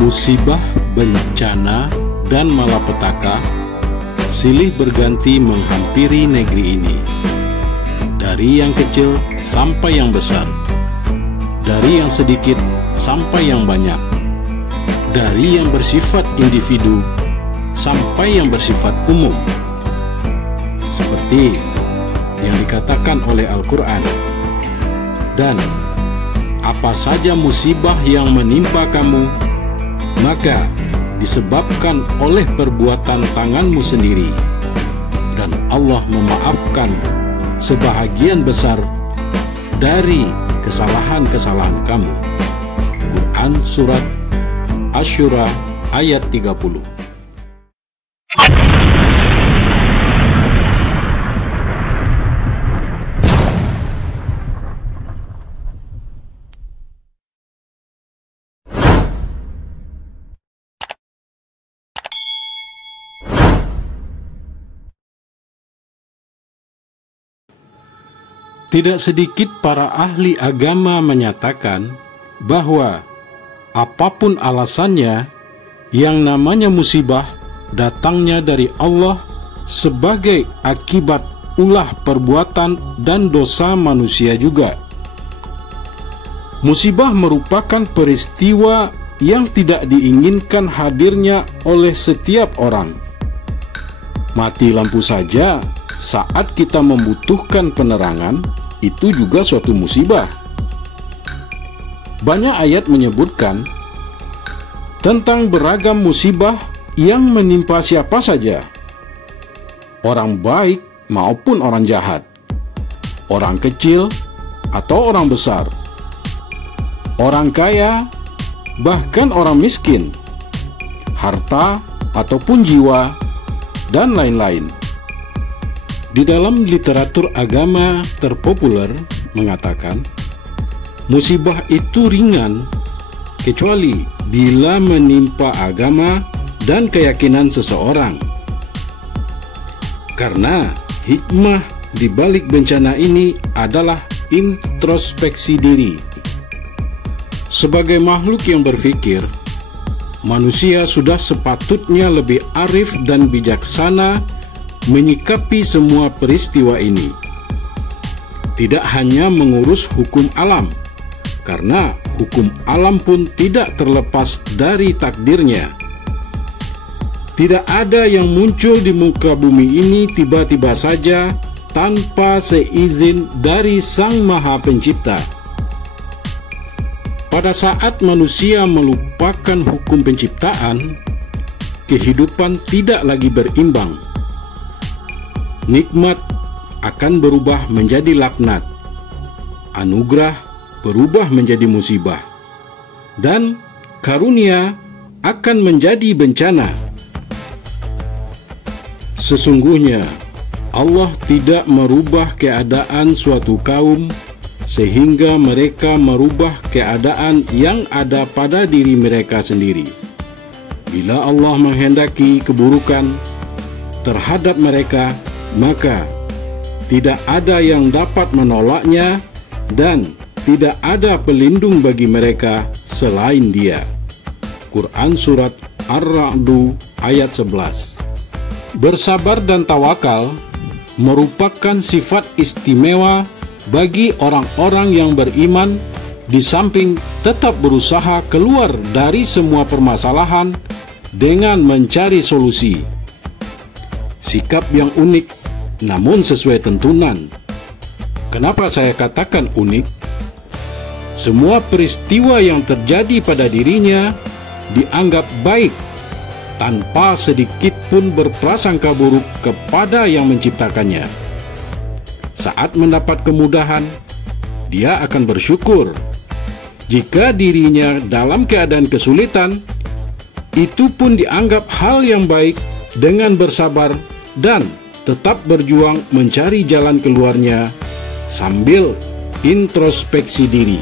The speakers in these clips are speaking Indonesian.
Musibah, bencana, dan malapetaka silih berganti menghampiri negeri ini. Dari yang kecil sampai yang besar, dari yang sedikit sampai yang banyak, dari yang bersifat individu sampai yang bersifat umum. Seperti yang dikatakan oleh Al-Quran, dan apa saja musibah yang menimpa kamu, maka disebabkan oleh perbuatan tanganmu sendiri, dan Allah memaafkan sebahagian besar dari kesalahan-kesalahan kamu. Quran Surat Asy-Syura ayat 30. Tidak sedikit para ahli agama menyatakan bahwa apapun alasannya, yang namanya musibah datangnya dari Allah sebagai akibat ulah perbuatan dan dosa manusia juga. Musibah merupakan peristiwa yang tidak diinginkan hadirnya oleh setiap orang. Mati lampu saja saat kita membutuhkan penerangan, itu juga suatu musibah. Banyak ayat menyebutkan tentang beragam musibah yang menimpa siapa saja, orang baik maupun orang jahat, orang kecil atau orang besar, orang kaya bahkan orang miskin, harta ataupun jiwa, dan lain-lain. Di dalam literatur agama terpopuler mengatakan, musibah itu ringan kecuali bila menimpa agama dan keyakinan seseorang. Karena hikmah di balik bencana ini adalah introspeksi diri. Sebagai makhluk yang berpikir, manusia sudah sepatutnya lebih arif dan bijaksana menyikapi semua peristiwa ini. Tidak hanya mengurus hukum alam, karena hukum alam pun tidak terlepas dari takdirnya. Tidak ada yang muncul di muka bumi ini tiba-tiba saja tanpa seizin dari Sang Maha Pencipta. Pada saat manusia melupakan hukum penciptaan, kehidupan tidak lagi berimbang. Nikmat akan berubah menjadi laknat, anugerah berubah menjadi musibah, dan karunia akan menjadi bencana. Sesungguhnya Allah tidak merubah keadaan suatu kaum sehingga mereka merubah keadaan yang ada pada diri mereka sendiri. Bila Allah menghendaki keburukan terhadap mereka, maka tidak ada yang dapat menolaknya dan tidak ada pelindung bagi mereka selain Dia. Quran Surat Ar-Ra'd ayat 11. Bersabar dan tawakal merupakan sifat istimewa bagi orang-orang yang beriman, di samping tetap berusaha keluar dari semua permasalahan dengan mencari solusi. Sikap yang unik namun sesuai tuntunan. Kenapa saya katakan unik? Semua peristiwa yang terjadi pada dirinya dianggap baik, tanpa sedikit pun berprasangka buruk kepada yang menciptakannya. Saat mendapat kemudahan, dia akan bersyukur. Jika dirinya dalam keadaan kesulitan, itu pun dianggap hal yang baik dengan bersabar dan tetap berjuang mencari jalan keluarnya sambil introspeksi diri.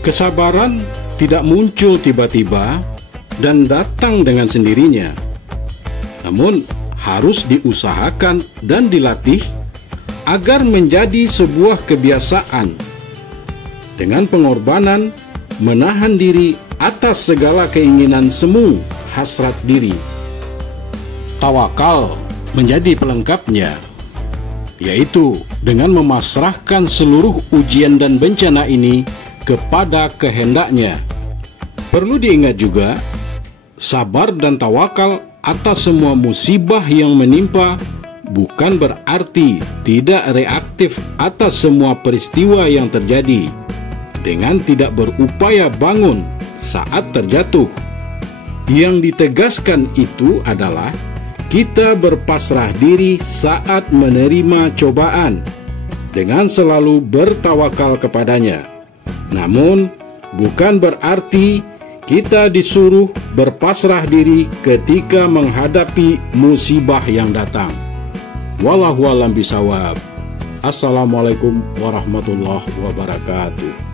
Kesabaran tidak muncul tiba-tiba dan datang dengan sendirinya, namun harus diusahakan dan dilatih agar menjadi sebuah kebiasaan. Dengan pengorbanan, menahan diri atas segala keinginan semu hasrat diri. Tawakal menjadi pelengkapnya, yaitu dengan memasrahkan seluruh ujian dan bencana ini kepada kehendaknya. Perlu diingat juga, sabar dan tawakal atas semua musibah yang menimpa bukan berarti tidak reaktif atas semua peristiwa yang terjadi, dengan tidak berupaya bangun saat terjatuh. Yang ditegaskan itu adalah kita berpasrah diri saat menerima cobaan dengan selalu bertawakal kepadanya. Namun, bukan berarti kita disuruh berpasrah diri ketika menghadapi musibah yang datang. Wallahu a'lam bishawab. Assalamualaikum warahmatullahi wabarakatuh.